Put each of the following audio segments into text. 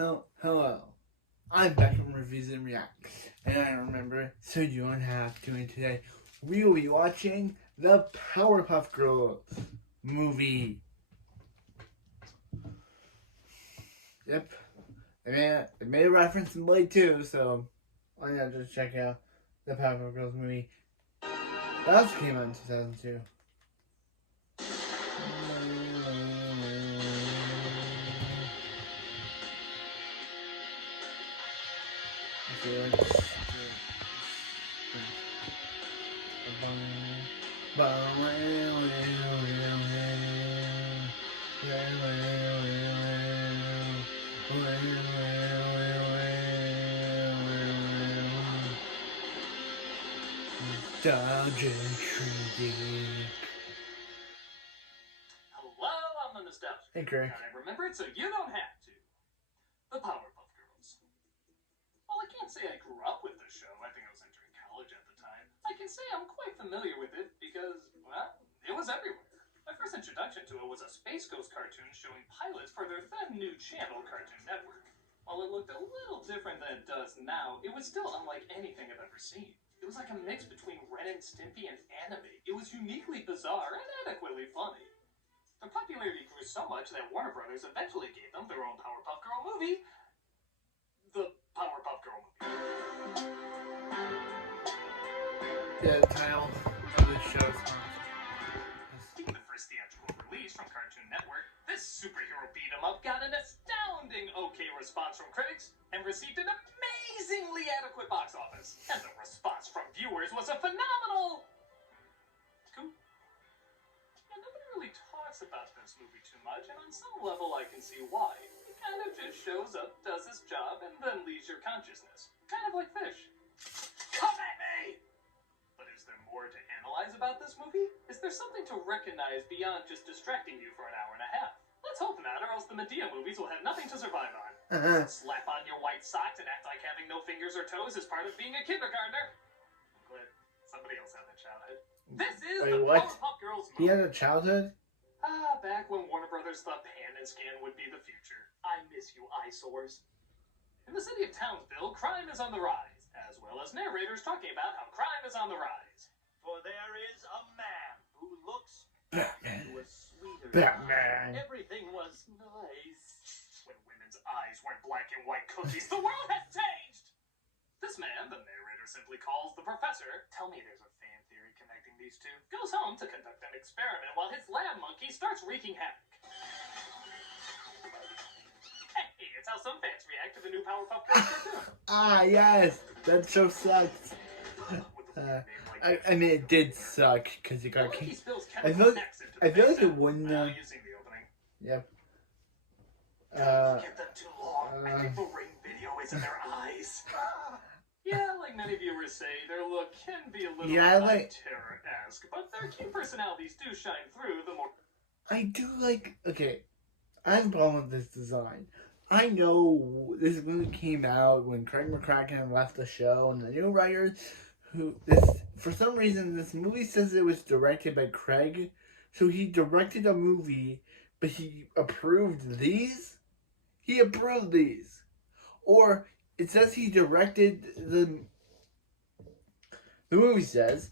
Hello. I'm back from Reviews and React. And I remember, so you don't have to. And today, we will be watching the Powerpuff Girls movie. Yep. It made a reference in Blade 2, so why not just check out the Powerpuff Girls movie. That also came out in 2002. Hello, I'm the Nostalgia. Hey, Greg. I remember it so you don't have to. The Powerpuff Girls. Well, I can't say I grew up with the show. I think I was entering college at the time. I can say I'm quite familiar with it because, well, it was everywhere. My first introduction to it was a Space Ghost cartoon showing pilots for their then new channel, Cartoon Network. While it looked a little different than it does now, it was still unlike anything I've ever seen. It was like a mix between Ren and Stimpy and anime. It was uniquely bizarre and adequately funny. Their popularity grew so much that Warner Brothers eventually gave them their own Powerpuff Girl movie, the Powerpuff Girl movie. The title of the show is The first theatrical release from Cartoon Network, this superhero beat-em-up got an astounding okay response from critics and received an amazingly adequate box office. And the response from viewers was a phenomenal coup. Yeah, nobody really talks about this movie too much, and on some level I can see why. It kind of just shows up, does its job, and then leaves your consciousness. Kind of like Fish. Come at me! But is there more to analyze about this movie? Is there something to recognize beyond just distracting you for an hour and a half? Let's hope not, or else the Medea movies will have nothing to survive on. Slap on your white socks and act like having no fingers or toes is part of being a kindergartner. I'm glad somebody else had that childhood. This is the Powerpuff Girls movie. He had a childhood? Back when Warner Brothers thought pan and scan would be the future. I miss you, eyesores. In the city of Townsville, crime is on the rise, as well as narrators talking about how crime is on the rise. For there is a man who looks Batman. into a sweeter Batman. Everything was nice. When women's eyes weren't black and white cookies, the world has changed! This man, the narrator simply calls the professor, tell me there's a fan theory connecting these two, goes home to conduct an experiment while his lab monkey starts wreaking havoc. Hey, it's how some fans react to the new Powerpuff Girls cartoon. Yes! That show sucks. I mean, it did suck because it got I feel like it wouldn't. You've seen the opening. Yep. Don't get them too long. I think the ring video is in their eyes. Yeah, like many viewers say, their look can be a little terror-esque, but their cute personalities do shine through the more... I do like... Okay, I have a problem with this design. I know this movie came out when Craig McCracken left the show, and the new writers for some reason, this movie says it was directed by Craig, so he directed a movie, but he approved these? He approved these. Or, it says he directed the movie says,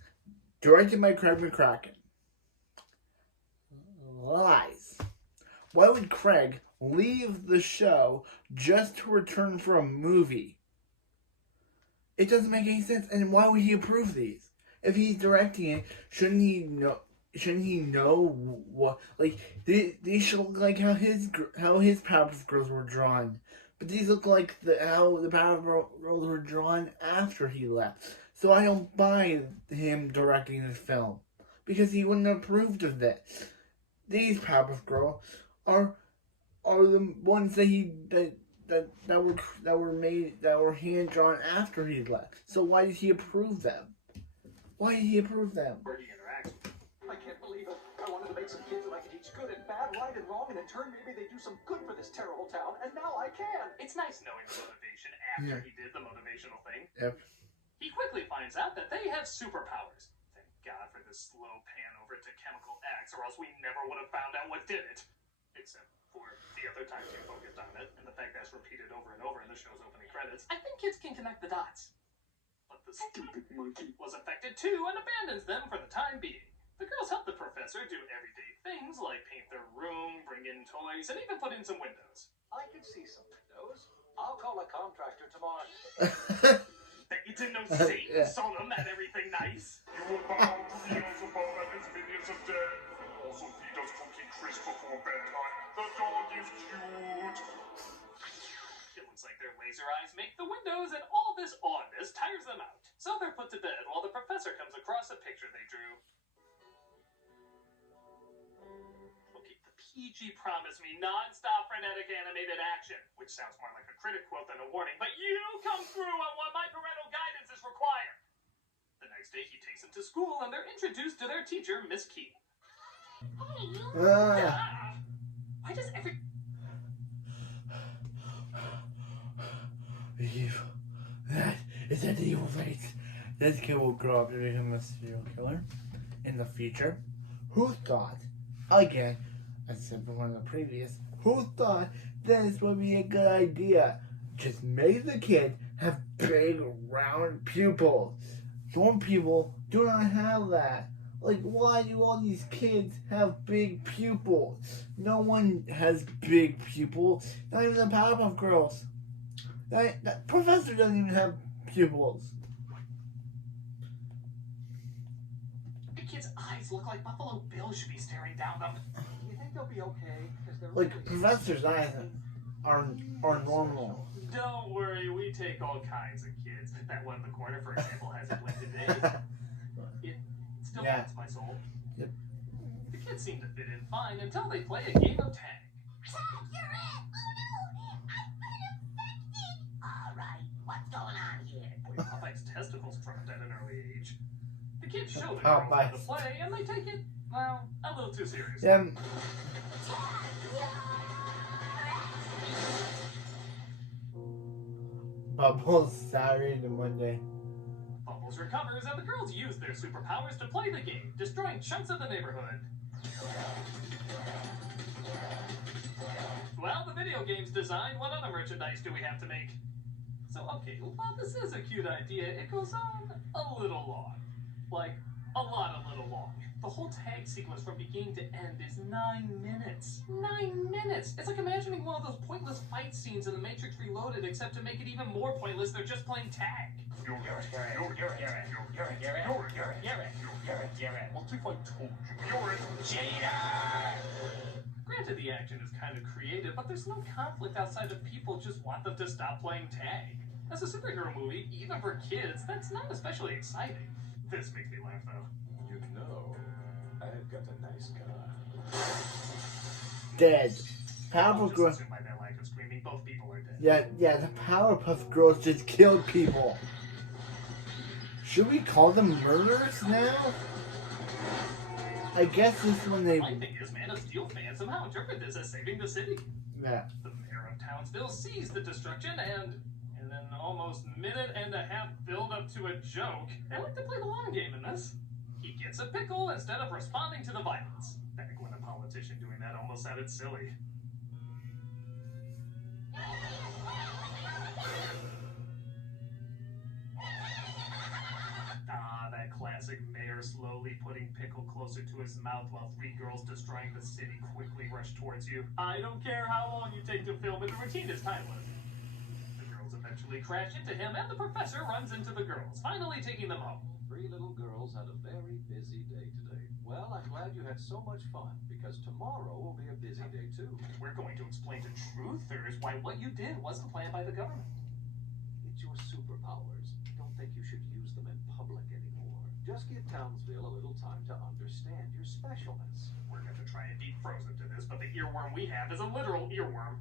directed by Craig McCracken. Lies. Why would Craig leave the show just to return for a movie? It doesn't make any sense. And why would he approve these? If he's directing it, shouldn't he know? Shouldn't he know what? Like these should look like how his Powerpuff Girls were drawn, but these look like how the Powerpuff Girls were drawn after he left. So I don't buy him directing this film because he wouldn't have approved of this. These Powerpuff Girls are the ones that were hand drawn after he left. So why did he approve them? Why did he approve them? Where he interacts with. I can't believe it. I wanted to make some kids that I could teach good and bad, right and wrong, and in turn maybe they do some good for this terrible town, and now I can. It's nice knowing the motivation after he did the motivational thing. Yep. He quickly finds out that they have superpowers. Thank God for this slow pan over to Chemical X, or else we never would have found out what did it. Except for the other times you focused on it, and the fact that's repeated over show's opening credits, I think kids can connect the dots. But the stupid monkey was affected too and abandons them for the time being. The girls help the professor do everyday things like paint their room, bring in toys, and even put in some windows. I can see some windows. I'll call a contractor tomorrow. Bet you didn't know Satan saw them at everything nice. You will bow to Beelzebub and his minions of death. Also feed us Cookie Crisp before bedtime. The dog is cute. It looks like their laser eyes make the windows, and all this oddness tires them out. So they're put to bed while the professor comes across a picture they drew. Okay, the PG promised me non-stop frenetic animated action, which sounds more like a critic quote than a warning, but you come through on what my parental guidance is required. The next day he takes them to school, and they're introduced to their teacher, Miss Key. Hey, you! Why does every... That is an evil fate. This kid will grow up to become a serial killer in the future. Who thought, again, as I said before in the previous, who thought this would be a good idea? Just make the kid have big, round pupils. Some people do not have that. Like, why do all these kids have big pupils? No one has big pupils. Not even the Powerpuff Girls. That professor doesn't even have pupils. The kid's eyes look like Buffalo Bill should be staring down them. You think they'll be okay? They're Like, really... professor's eyes are normal. Don't worry, we take all kinds of kids. That one in the corner, for example, has a blended days. It still haunts my soul. Yep. The kids seem to fit in fine until they play a game of tag. Tag, you're it! Oh no! I've been infected! Alright, what's going on here? Boy, Popeye's testicles dropped at an early age. The kids show the girls how to play, and they take it, well, a little too seriously. Yeah. Bubbles Saturday to Monday. Bubbles recovers, and the girls use their superpowers to play the game, destroying chunks of the neighborhood. Well, the video game's designed. What other merchandise do we have to make? So, okay, while this is a cute idea, it goes on a little long. Like, a little long. The whole tag sequence from beginning to end is 9 minutes. 9 minutes! It's like imagining one of those pointless fight scenes in The Matrix Reloaded, except to make it even more pointless, they're just playing tag. You're it. What if I told you? You're it. Granted, the action is kind of creative, but there's no conflict outside of people just want them to stop playing tag. As a superhero movie, even for kids, that's not especially exciting. This makes me laugh, though. You know, I've got a nice guy. Dead. I'll Powerpuff just Girls. assume by that lack of screaming, both people are dead. Yeah, the Powerpuff Girls just killed people. Should we call them murderers now? I guess this is when they... My thing is, Man of Steel fans somehow interpret this as saving the city. Yeah. The mayor of Townsville sees the destruction and in an almost minute and a half build up to a joke, I like to play the long game in this. He gets a pickle instead of responding to the violence. Back when a politician doing that almost sounded silly. Ah, that classic mayor slowly putting pickle closer to his mouth while three girls destroying the city quickly rush towards you. I don't care how long you take to film it, the routine is timeless. The girls eventually crash into him, and the professor runs into the girls, finally taking them home. 3 little girls had a very busy day today. Well, I'm glad you had so much fun, because tomorrow will be a busy day too. We're going to explain to truthers why what you did wasn't planned by the government. It's your superpowers. Don't think you should use them in public anymore. Just give Townsville a little time to understand your specialness. We're going to try and be frozen to this, but the earworm we have is a literal earworm.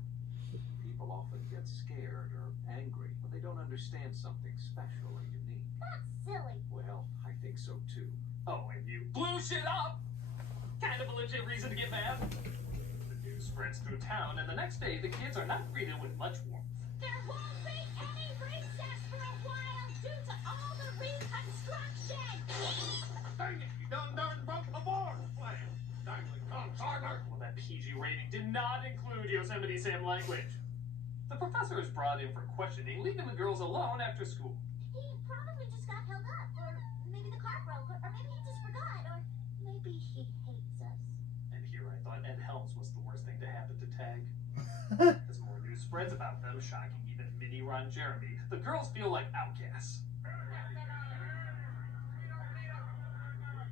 People often get scared or angry when they don't understand something special or unique. That's silly. Well, I think so too. Oh, and you blew shit up! Kind of a legit reason to get mad. The news spreads through town, and the next day, the kids are not greeted with much warmth. There won't be any recess for a while due to all the reconstruction. Dang it, you done broke the board plan. Dangling cocksucker. Well, that PG rating did not include Yosemite Sam language. The professor is brought in for questioning, leaving the girls alone after school. He probably just got held up, or maybe the car broke, or maybe he just forgot, or maybe he hates us. And here I thought Ed Helms was the worst thing to happen to Tag. As more news spreads about them, shocking even Mini Ron Jeremy, the girls feel like outcasts.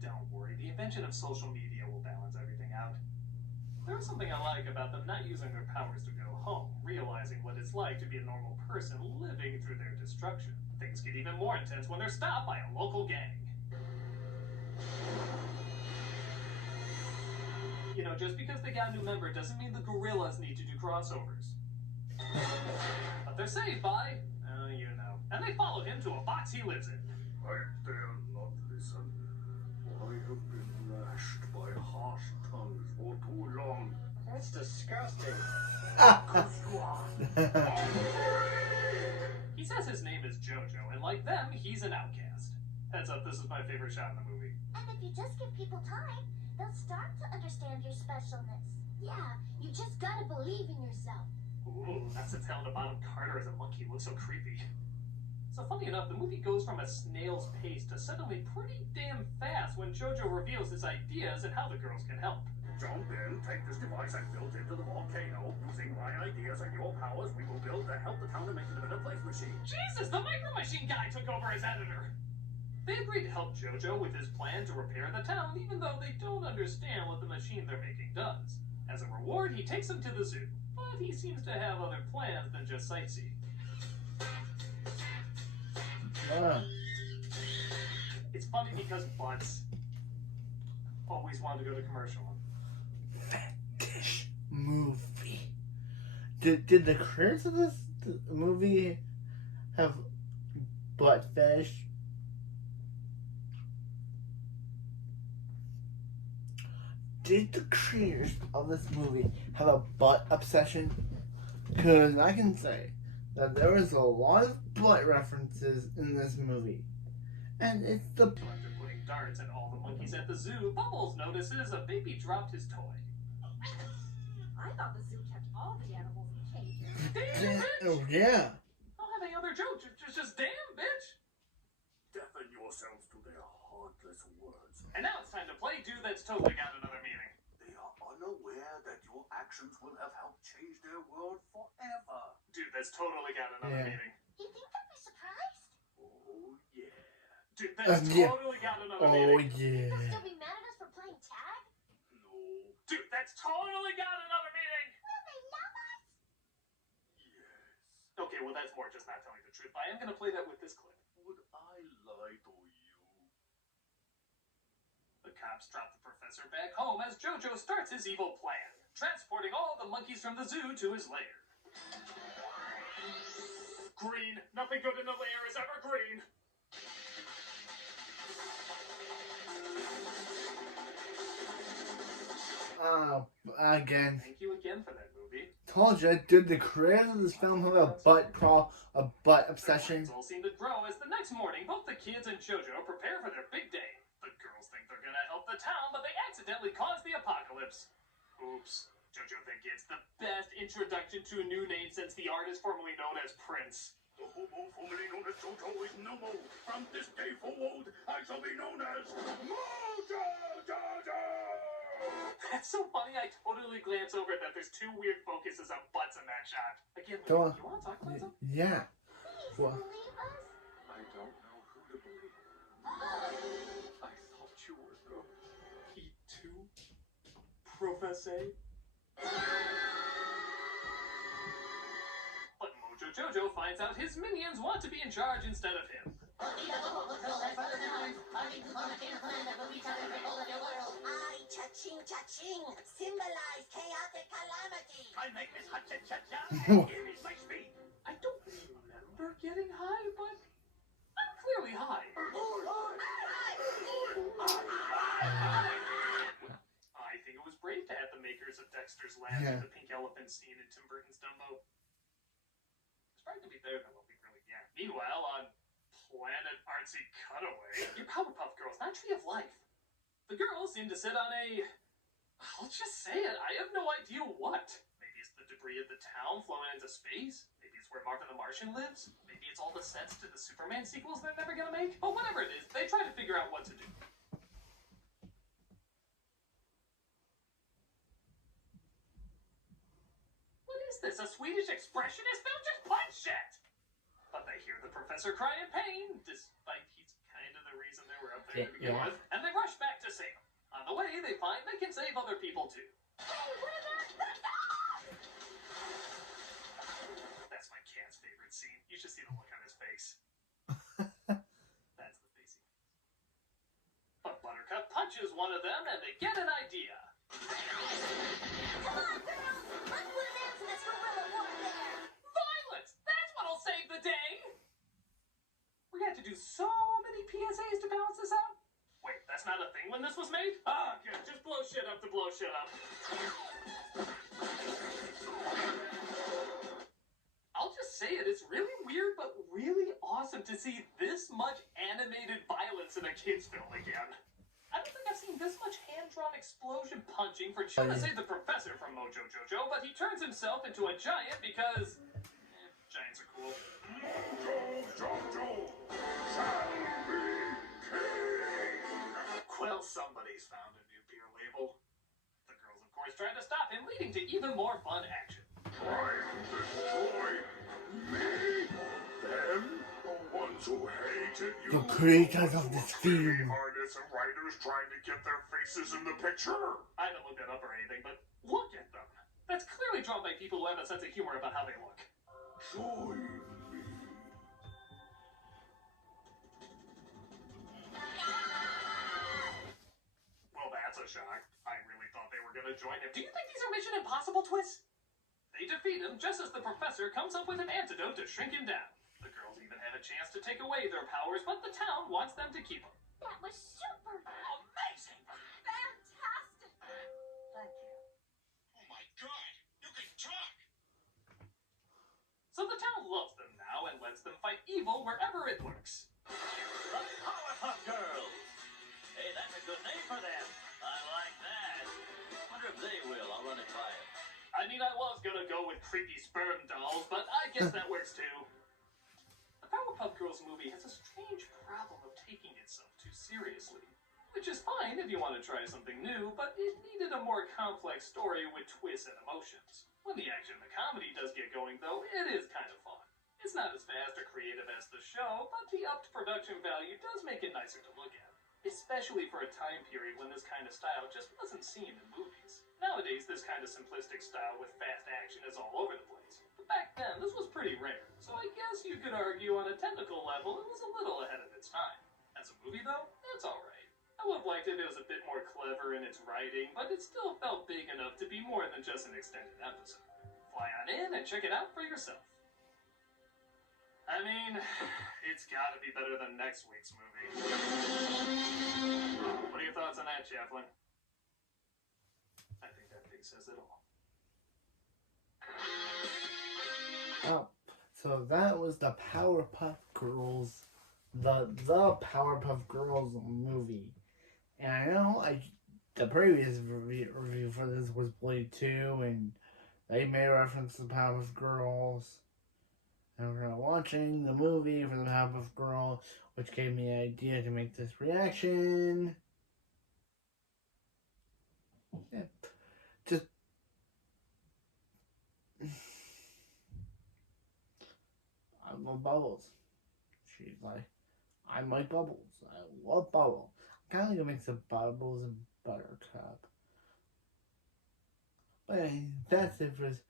Don't worry, the invention of social media will balance everything out. There is something I like about them not using their powers to go home, realizing what it's like to be a normal person living through their destruction. Things get even more intense when they're stopped by a local gang. You know, just because they got a new member doesn't mean the gorillas need to do crossovers. But they're saved by, you know. And they follow him to a box he lives in. I dare not listen. I have been lashed by harsh tongues for too long. That's disgusting. He says his name is JoJo, and like them, he's an outcast. Heads up, this is my favorite shot in the movie. And if you just give people time, they'll start to understand your specialness. Yeah, you just gotta believe in yourself. Ooh, that's its Helena Bottom Carter as a monkey. Looks so creepy. So funny enough, the movie goes from a snail's pace to suddenly pretty damn fast when JoJo reveals his ideas and how the girls can help. Jump in, take this device I built into the volcano. Using my ideas and your powers, we will build to help the town and make it a better place machine. Jesus, the Micro Machine guy took over as editor! They agree to help JoJo with his plan to repair the town, even though they don't understand what the machine they're making does. As a reward, he takes them to the zoo, but he seems to have other plans than just sightseeing. It's funny because Butts always wanted to go to commercial. Fetish movie. Did the creators of this movie have butt fetish? Did the creators of this movie have a butt obsession? Because I can say that there was a lot of butt references in this movie. And it's the... After putting darts at all the monkeys at the zoo, Bubbles notices a baby dropped his toy. I thought the zoo kept all the animals in cages. Damn, bitch! Oh, yeah. I don't have any other joke, just damn, bitch! Deafen yourselves to their heartless words. And now it's time to play Dude That's Totally Got Another Meaning. They are unaware that your actions will have helped change their world forever. Dude That's Totally Got Another Yeah. Meaning. You think they'll be surprised? Oh, yeah. Dude That's Yeah. Totally Got Another Oh, Meaning. yeah. They'll still be mad at us for playing tag? No. Dude That's Totally Got Another Meaning. Will they love us? Yes. Okay, well that's more just not telling the truth. I am gonna play that with this clip. Would I lie to you? The cops drop the professor back home as JoJo starts his evil plan, transporting all the monkeys from the zoo to his lair. Green. Nothing good in the lair is ever green. Again. Thank you again for that movie. Told you, did the creators of this film have a butt obsession? Their all seem to grow as the next morning, both the kids and JoJo prepare for their big day. The girls think they're gonna help the town, but they accidentally cause the apocalypse. Oops. JoJo think it's the best introduction to a new name since the artist formerly known as Prince. The hobo formerly known as Jojo is no more. From this day forward, I shall be known as Mojo Jojo! That's so funny, I totally glance over that there's two weird focuses on butts in that shot. Again, Go on. you wanna talk about something? Yeah. Please Well, believe us. I don't know who to believe. I thought you were the... E2? Professor? But Mojo Jojo finds out his minions want to be in charge instead of him. I, cha-ching, cha-ching, symbolize chaotic calamity. I make this ha-cha-cha-cha, and here is my speed. I don't remember getting high, but I'm clearly high. I think it was brave to have the makers of Dexter's Lab Yeah. in the pink elephant scene in Tim Burton's Dumbo. It's probably to be better than what we really get. Meanwhile, on Planet Artsy Cutaway, your Powerpuff Girls, not Tree of Life. The girls seem to sit on let's just say it, I have no idea what. Maybe it's the debris of the town flowing into into space. Maybe it's where Marvin the Martian lives. Maybe it's all the sets to the Superman sequels they're never gonna make. But whatever it is, they try to figure out what to do. What is this? A Swedish expressionist film? Just punch it! But they hear the professor cry in pain, despite he's kind of the reason they were up there to begin with, and they rush back to save him. On the way, they find they can save other people too. That's my cat's favorite scene. You should see the look on his face. That's the face he makes. But Buttercup punches one of them and they get an idea. Come on, girls! Let's put an end to this guerrilla warfare! Violence! That's what'll save the day! We had to do so many PSAs to balance this out. Wait, that's not a thing when this was made? Ah, good. Just blow shit up to blow shit up. I'll just say it, it's really weird, but really awesome to see this much animated violence in a kid's film again. I don't think I've seen this much hand-drawn explosion punching for trying to save the professor from Mojo Jojo, but he turns himself into a giant because... giants are cool. Mojo Jojo shall be king! Well, somebody's found a new beer label. The girls, of course, try to stop him, leading to even more fun action. Trying to destroy me? Them? The ones who hated you? The creators of this Creative film. artists and writers trying to get their faces in the picture. I haven't looked that up or anything, but look at them. That's clearly drawn by people who have a sense of humor about how they look. Join me. Well, that's a shock. I really thought they were going to join him. Do you think these are Mission Impossible twists? They defeat him just as the professor comes up with an antidote to shrink him down. The girls even have a chance to take away their powers, but the town wants them to keep them. That was super! Amazing! Fantastic! Thank you. Oh my god, you can talk! So the town loves them now and lets them fight evil wherever it lurks. The Powerpuff Girls! Hey, that's a good name for them. I like that. Wonder if they will. I'll run it by them. I mean, I was gonna go with creepy sperm dolls, but I guess that works too. The Powerpuff Girls movie has a strange problem of taking itself too seriously. Which is fine if you want to try something new, but it needed a more complex story with twists and emotions. When the action and the comedy does get going, though, it is kind of fun. It's not as fast or creative as the show, but the upped production value does make it nicer to look at. Especially for a time period when this kind of style just wasn't seen in movies. Nowadays, this kind of simplistic style with fast action is all over the place. But back then, this was pretty rare, so I guess you could argue on a technical level it was a little ahead of its time. As a movie, though, it's alright. I would have liked it if it was a bit more clever in its writing, but it still felt big enough to be more than just an extended episode. Fly on in and check it out for yourself. I mean, it's gotta be better than next week's movie. What are your thoughts on that, Chaplin? I think that big says it all. Oh, so that was the Powerpuff Girls, the Powerpuff Girls movie. And I know the previous review for this was Blade 2, and they made reference to the Powerpuff Girls. And we're watching the movie for the Powerpuff Girl, which gave me the idea to make this reaction. Yeah, just I love Bubbles. She's like, I like Bubbles. I love Bubbles. Kind of like a mix of Bubbles and Buttercup. But anyway, that's it for this.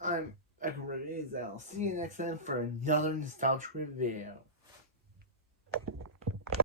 I'm Echo Reviews. I'll see you next time for another nostalgia review.